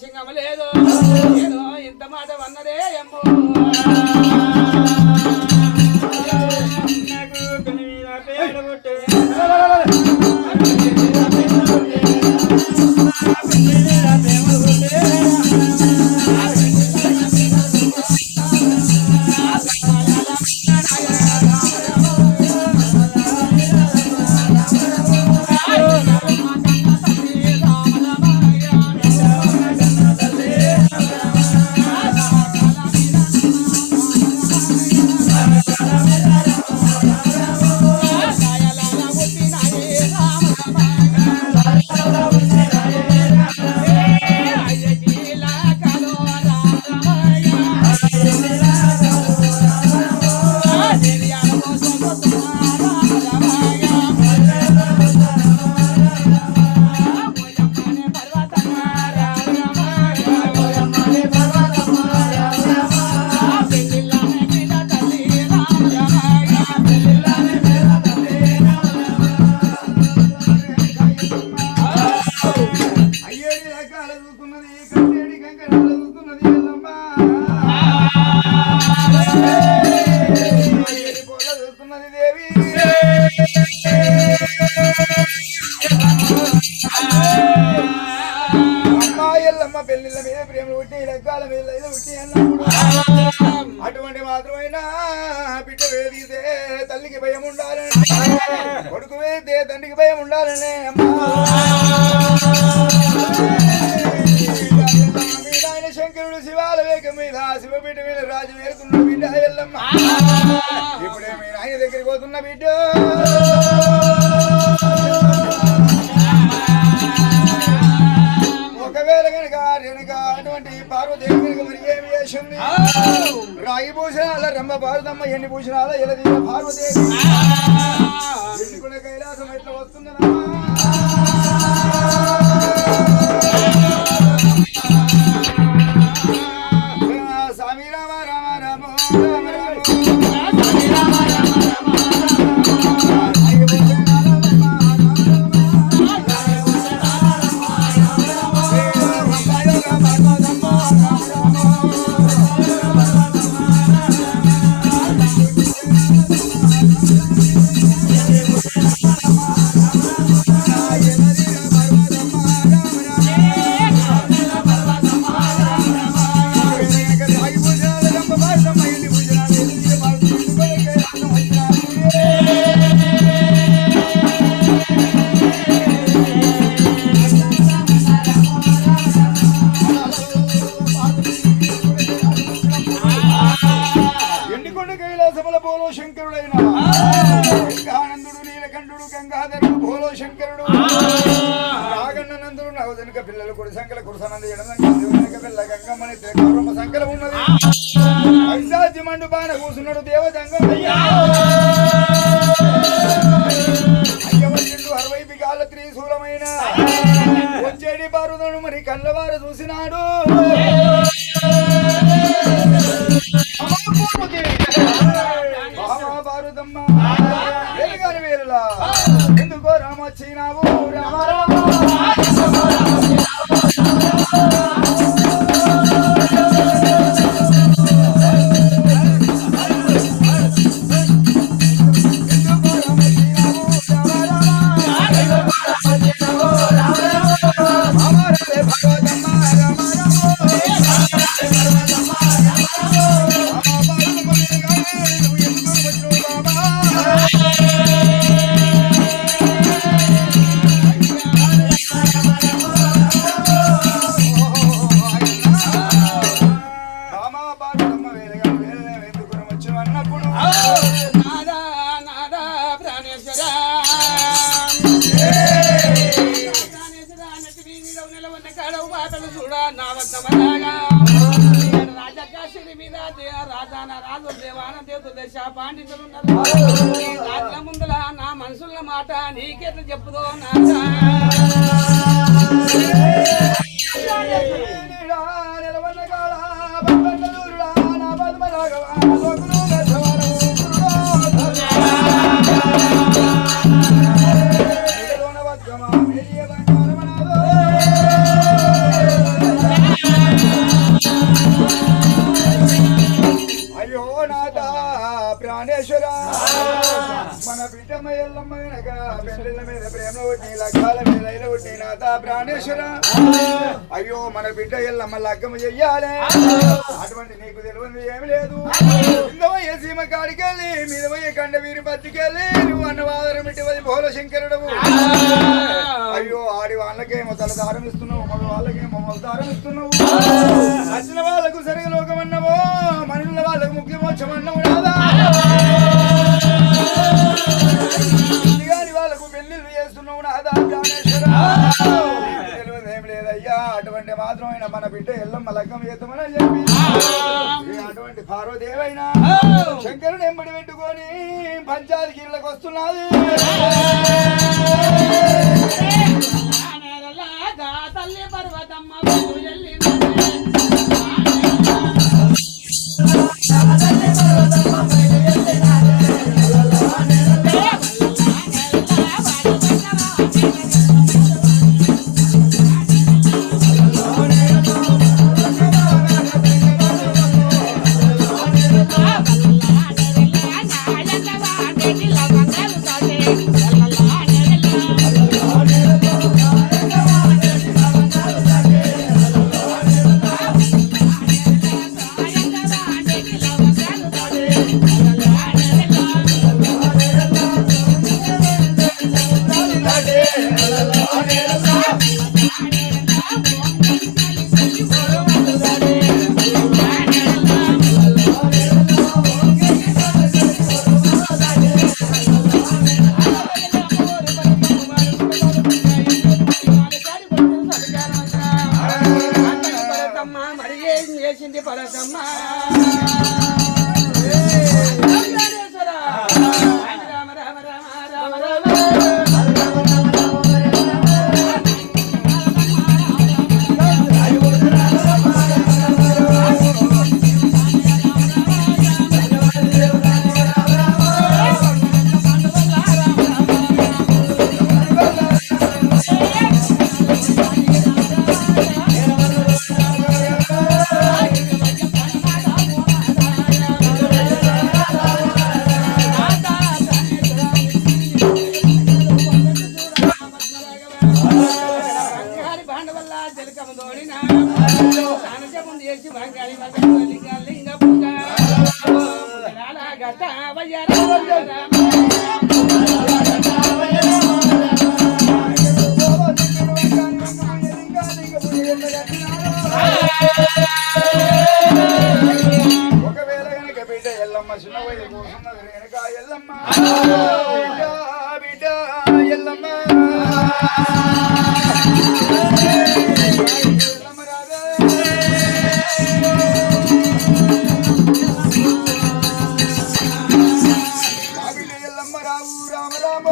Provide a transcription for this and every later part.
సింగం లేదు ఏదో ఇంత మాట వన్నదే అమ్మో నాకు పెళ్లి మీద పేరు పుట్టే పెళ్లిళ్ళ మీద ప్రేమ పుట్టి రకాల మీద పుట్టి అటువంటి మాత్రమైనా బిడ్డ వేదితే తల్లికి భయం ఉండాలని కొడుకు వేదితే తండ్రికి భయం ఉండాలని అమ్మా ఆయన శంకరుడు శివాల వేగం మీద శివబిడ్డ మీద రాజు వేరుకున్న బిడ్డ ఎల్లమ్మ ఇప్పుడే మీరు ఆయన దగ్గరికి పోతున్న బిడ్డ ఒకవేళ కనుక అటువంటి పార్వదేవి కనుక మరి ఏమి చేసింది రాగి భూషణాల రమ్మ పార్వతమ్మ ఎన్ని భూషణాల ఎలదీవ పార్వదేవి ఎన్ని కూడా కైలాసం ఎట్లా వస్తుందన్నా స్వామి రామ రామ రామ రామ పిల్లలు కుడి సంఖ్యల కురసనంది పిల్ల గంగమ్మని గౌరమ్మ సంఖ్యల ఉన్నది ఐసాధ్య మండు బాణ కూసున్నాడు దేవజంగం అయ్యవచ్చిండు 60 బిగాల త్రిశూలమైన వచ్చేడి పారుదను మరి కళ్ళవారు చూసినాడు పారుదమ్మ వేలుగాని వేలులా ఎందుకో రామొచ్చినావు రామ రామ రాజుల ముందల నా మనసుల మాట నీకెట్లా చెప్పుదో నా దుర్గమ్మ ఎల్లమ్మ గనక పెళ్ళిళ్ళ మీద ప్రేమ కొట్టి లగ్గాల మీద లైల కొట్టి నాథ ప్రాణేశ్వర అయ్యో మన బిడ్డ ఎల్లమ్మ లగ్గము చెయ్యాలి అటువంటి నీకు తెలియదు ఏమి లేదు ఇందవయ్య సీమ కాడికెళ్ళి మీదవయ్య కండ వీరి బతికెళ్ళి నువ్వు అన్నవాదరం పెట్టి భోల శంకరుడు అయ్యో ఆడి వాళ్ళకేమో తల దారం ఇస్తున్నావు మగ వాళ్ళకేమో మొల దారం ఇస్తున్నావు నచ్చిన వాళ్ళకు సరిగా లోకం అన్నవో మనుషుల వాళ్ళకు ముఖ్య మోక్షం అన్నవు రాదా వాళ్ళకు పెళ్లిళ్ళు చేస్తున్నావు నాదా ప్రాణేశ్వర తెలియదు ఏం లేదయ్యా అటువంటి మాత్రమైనా మన బిడ్డ ఎల్లమ్మ లగ్గం చేద్దామని చెప్పి అటువంటి పార్వదేవైనా శంకరుడు ఎంబడి పెట్టుకొని పంచాయతీ ఇళ్ళకి వస్తున్నది తల్లి పర్వతమ్మ ఒకవేళ గనక బిడ్డ ఎల్లమ్మ చిన్నవయ్య కూర్చున్నది వెనక ఎల్లమ్మ బిడ్డ ఎల్లమ్మ ఎల్లమ్మ రావు రామ రామ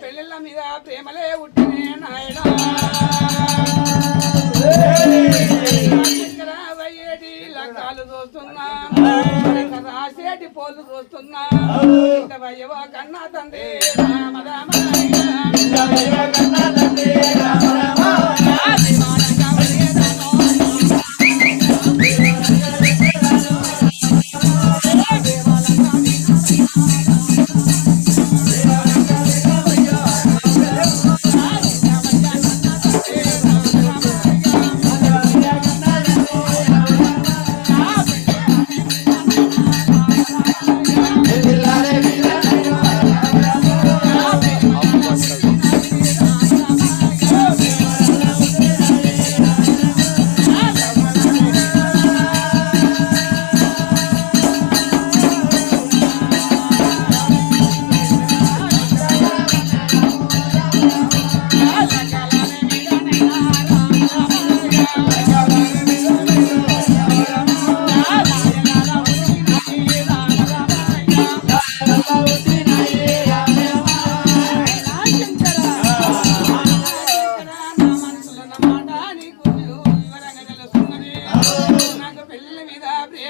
పెళ్ళిళ్ళ మీద ప్రేమలే ఉట్టినే నాయన వయ్యేటి లగ్గాలు చూస్తున్నా రాసేటి పోలు చూస్తున్నా వయ్యవో కన్నా తండ్రి రామ రామ కన్నా తండ్రి రామ రామ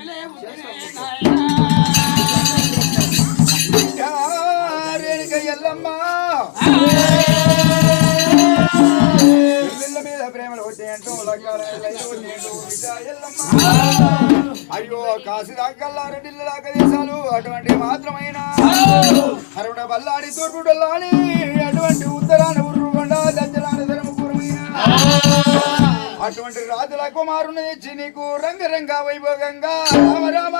ప్రేమలే ఉంటేనే నాయనా రేణుక ఎల్లమ్మ పిల్లల మీద ప్రేమలు వచ్చేయంటూ అయ్యో కాశీ దాకల్లా రెడ్డిల్ల దాకా దేశాలు అటువంటి మాత్రమైన అరుణ బల్లాడి తూర్పు డొల్లాని అటువంటి ఉత్తరాన ఉర్రుగొండ దచ్చలాన ధర్మపురమైన అటువంటి రాజుల కుమారుని తెచ్చి నీకు రంగరంగ వైభోగంగా రామ రామ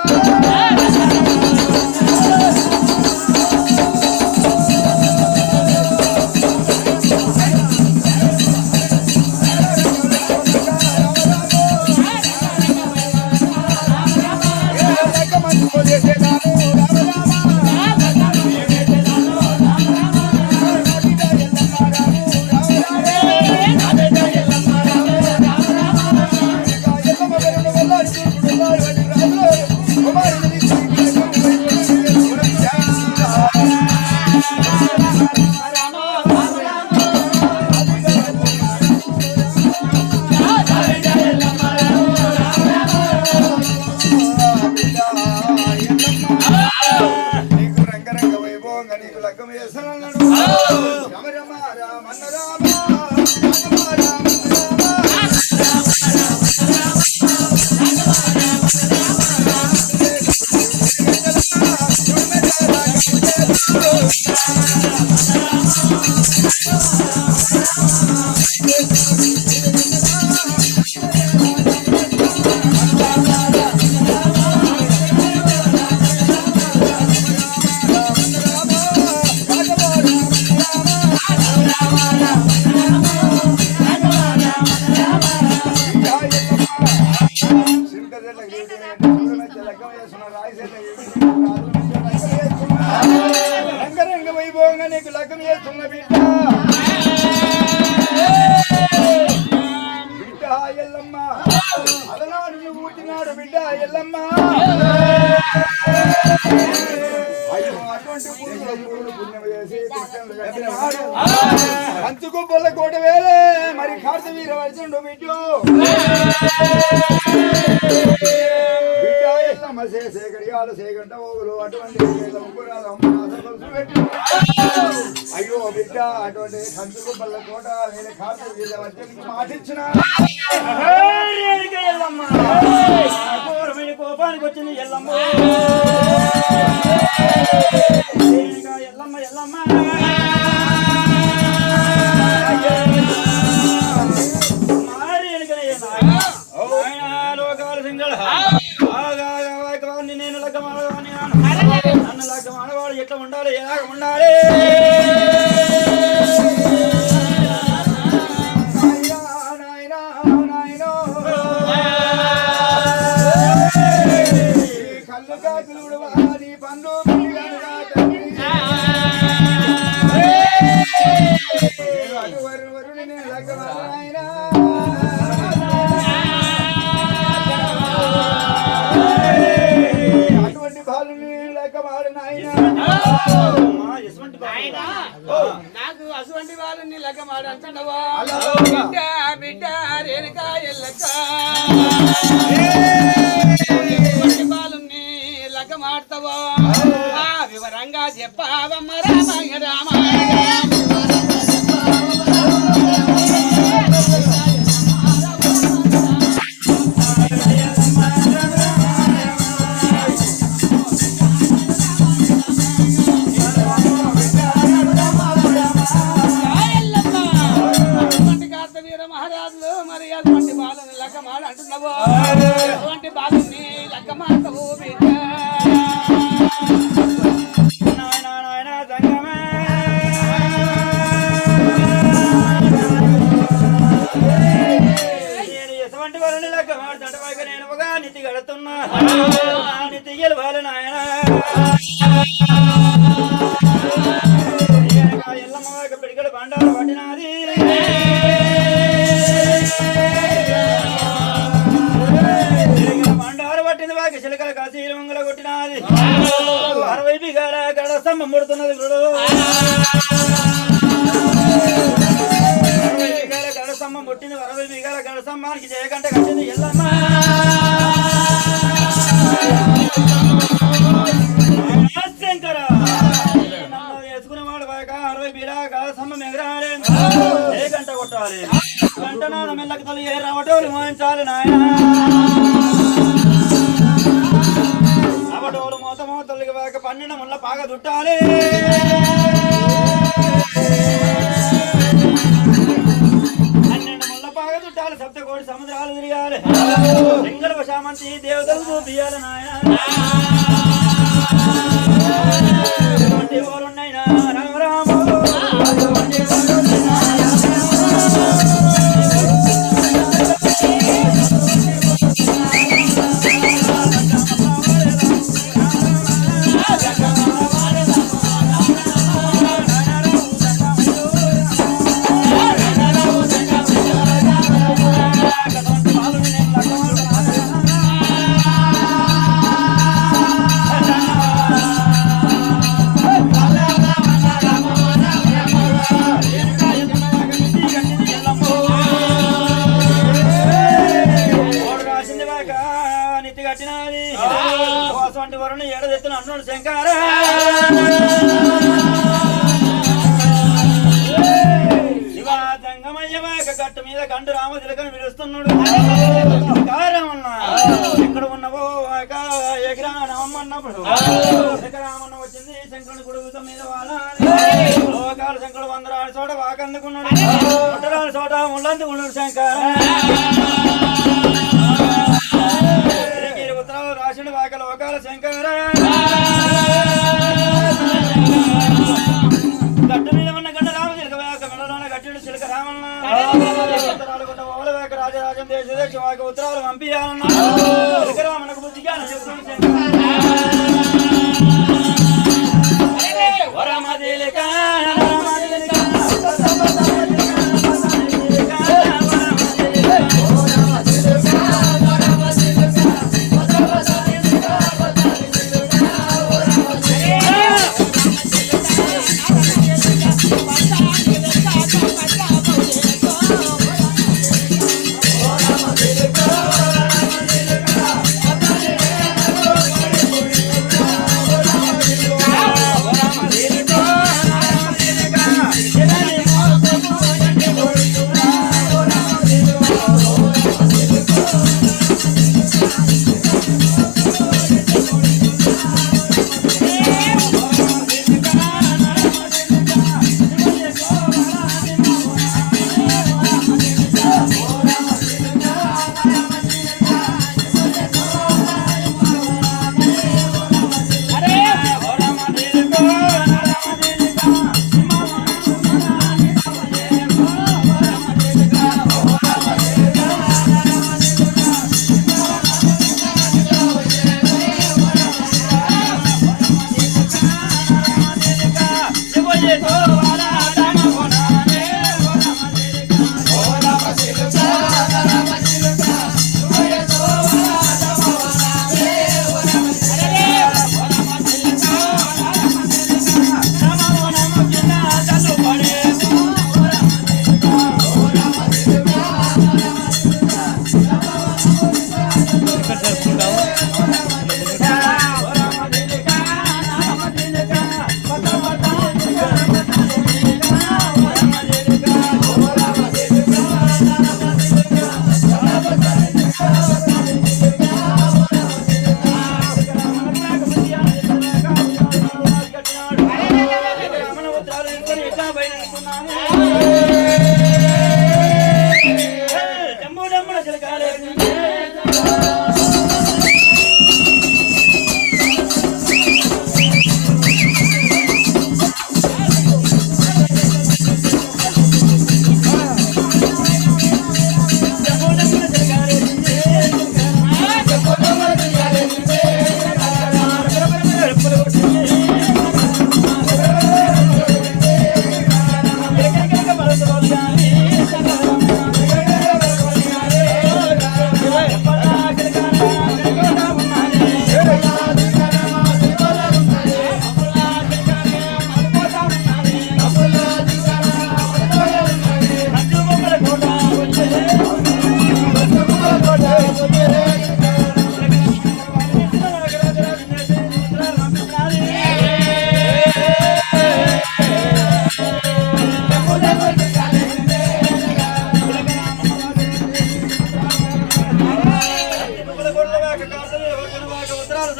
రంగరంగ వైభవంగా నీకు లగ్గం చేస్తున్న బిడ్డ బిడ్డ ఎల్లమ్మ అలనాడు నువ్వు పుట్టినాడు బిడ్డ ఎల్లమ్మ అయ్యో అటువంటి పుణ్యం చేసి అంచుకు పొల్ల కోట వేలే మరి కార్త వీర వచ్చిండు బిడ్డు బిడ్డ ఎల్లమ్మ చేసే గడియాలు సేగంట ఓగులు అటువంటి అయ్యో బిడ్డ అటువంటి కంచుకు పొల్ల కోట వేల కార్త వీర వచ్చి మాటిచ్చిన కోపానికి వచ్చింది ఎల్లమ్మ ఎల్లమ్మ ఎల్లమ్మ లోకాలు సింగళ నేను లగ్గమాడవాడిని నన్ను లగ్గమాడవాడు ఎట్లా ఉండాలి ఎలాగ ఉండాలి అటువంటి బాలుని లెక్కమాడు నాయనా నాకు అటువంటి వాళ్ళని లెక్కమాడు అంటున్నావా బిడ్డ బిడ్డ రేణుకా ఎల్లక్క వాళ్ళని లెక్కమాడతావా వివరంగా చెప్పావమ్మ రామాయ రామాయ మహారాజులు మరి అటువంటి బాలని లెక్కమాడు అంటున్నావు అటువంటి బాలని లెక్కమాడతావు బిడ్డ నేను ఎటువంటి వాళ్ళని లెక్కమాడుతుంటే నేను ఒక నితి గడుతున్నా నితి గెలవాలి నాయన ఎల్లమ్మ పిడికలు బండారు పట్టినది బండారు పట్టింది వాకి చిలకల కాశీలు మంగళ కొట్టినది 60 బిగాల గడసమ్మ ముడుతున్నది గుడు 60 బిగాల గడసమ్మ ముట్టింది 60 బిగాల గడసమ్మానికి చేయకంటే కట్టింది ఎల్లమ్మ శంకర నన్ను వేసుకునేవాడు బాగా 60 బీడాక సమ్మ ఎగరాలి ఏ గంట కొట్టాలి గంట నాన్న మెల్లకి తల్లి ఏ రావటోలు మోయించాలి నాయన రావటోలు మోతలికి బాగా 12 ముళ్ళ పాగా చుట్టాలి సప్తకోటి సముద్రాలు తిరగాలి లింగల వశామంతి దేవతలు చూపియాలి నాయన ఎవరున్నాయినా రామ రామ వరుణ ఏడదెత్తున అన్నాడు శంకర శివాజంగమయ్యమాక గట్టు మీద కండు రామ తిలకని పిలుస్తున్నాడు కారమన్నా ఎక్కడ ఉన్నవో ఎగిరామన్నప్పుడు శంకరామన్న వచ్చింది శంకరుని గుడుగుత మీద వాళ్ళ లోకాలు శంకరుడు 100 రాని చోట వాకందుకున్నాడు 100 రాని చోట ముళ్ళందుకున్నాడు శంకర ఉత్తరాలు రాసిండు వాక లోకాల శంకర గట్టు మీద ఉన్న గంట రామ చిలక వేక మెడలోన గట్టిడు చిలక రామన్న ఉత్తరాలు కొట్ట ఓల వేక రాజరాజం దేశ వాక ఉత్తరాలు పంపియాలన్న చిలక రామన్నకు బుద్ధి జ్ఞానం చెప్తుంది శంకర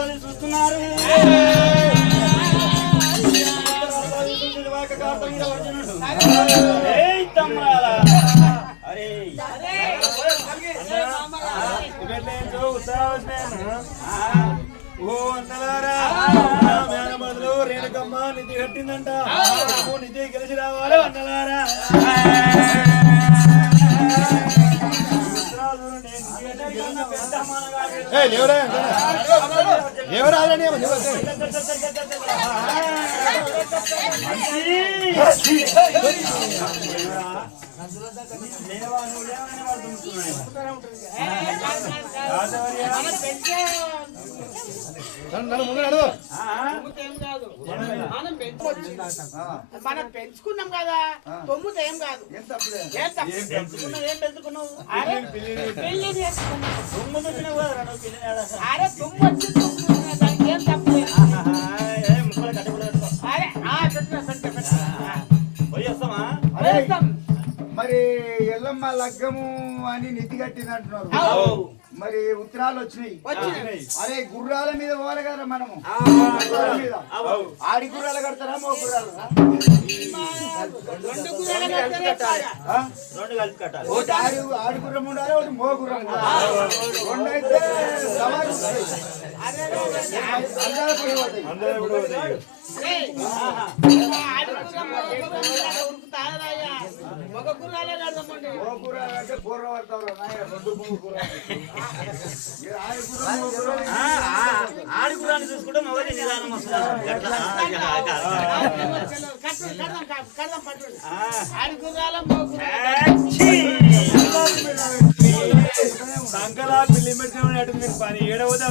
వసతి చూస్తున్నారు ఏయ్ తమ్మాలా అరే ఓ అన్నలారా మేనమదులు రేణుకమ్మ నిధి కట్టిందంట నిధి గెలిచి రావాలి అన్నలారా ఎవరాలని మనం పెంచుకున్నాం కదా తొమ్మిది ఏం కాదు అరే తుమ్ము వచ్చి దానికి ఏం తప్పలేదు మరి ఎల్లమ్మ లగ్గము అని నిధి కట్టింది అంటున్నారు మరి ఉత్తరాలు వచ్చినాయి అరే గుర్రాల మీద పోవాలి కదా మనము గుర్రాల మీద ఆడి గుర్రాలు కడతారా మో గుర్రాలు ఒకటి ఆడి గుర్రం ఉండాలి ఒకటి మో గుర్రం ఉండాలి రెండు అయితే సవాలు అంటే కూర పడతావు రెండు మూడు కూర ఆడి గురాన్ని చూసుకుంటే మొదటి నిదానం వస్తుంది సంకలా పిల్లి పెట్టినట్టు మీరు పని ఏడవదా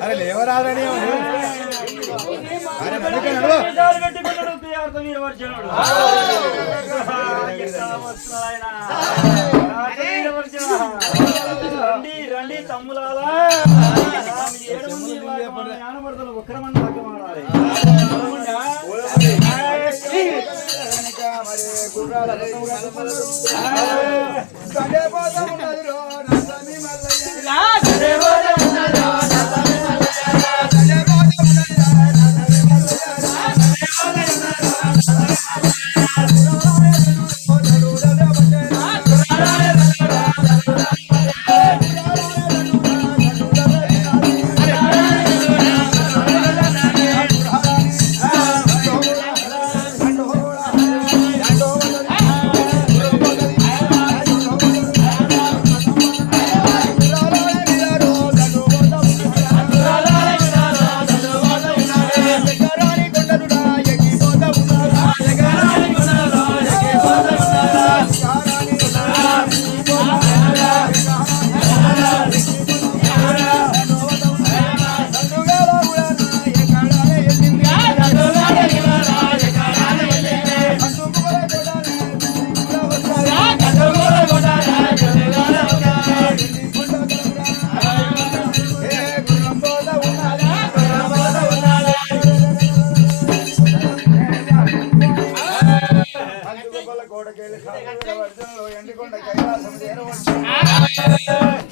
అరే లేవరాదని రండి రండి తమ్ములాలా జ్ఞానపడతలు ఒక్కరమన్న లగ్గమాడాలి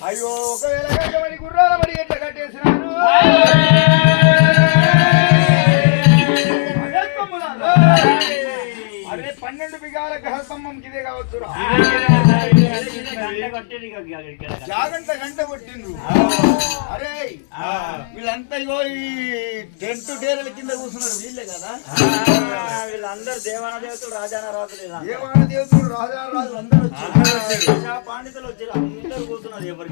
అయ్యో ఒకవేళ కట్టబడి గుర్రాల మరి ఎట్లా కట్టేసినాను అరే 12 బిగాల గ్రహస్తంభం కిదే కావచ్చు జాగంట గంట కొట్టిండ్రు అరే వీళ్ళంతా ఇగో ఈ టెంట్ డేరల కింద కూర్చున్నారు వీళ్ళే కదా వీళ్ళందరూ దేవాన దేవతలు రాజాన రాజులు దేవాన దేవతలు రాజాన రాజులు అందరూ వచ్చారు పాండితులు వచ్చారు అందరూ కూర్చున్నారు ఎవరు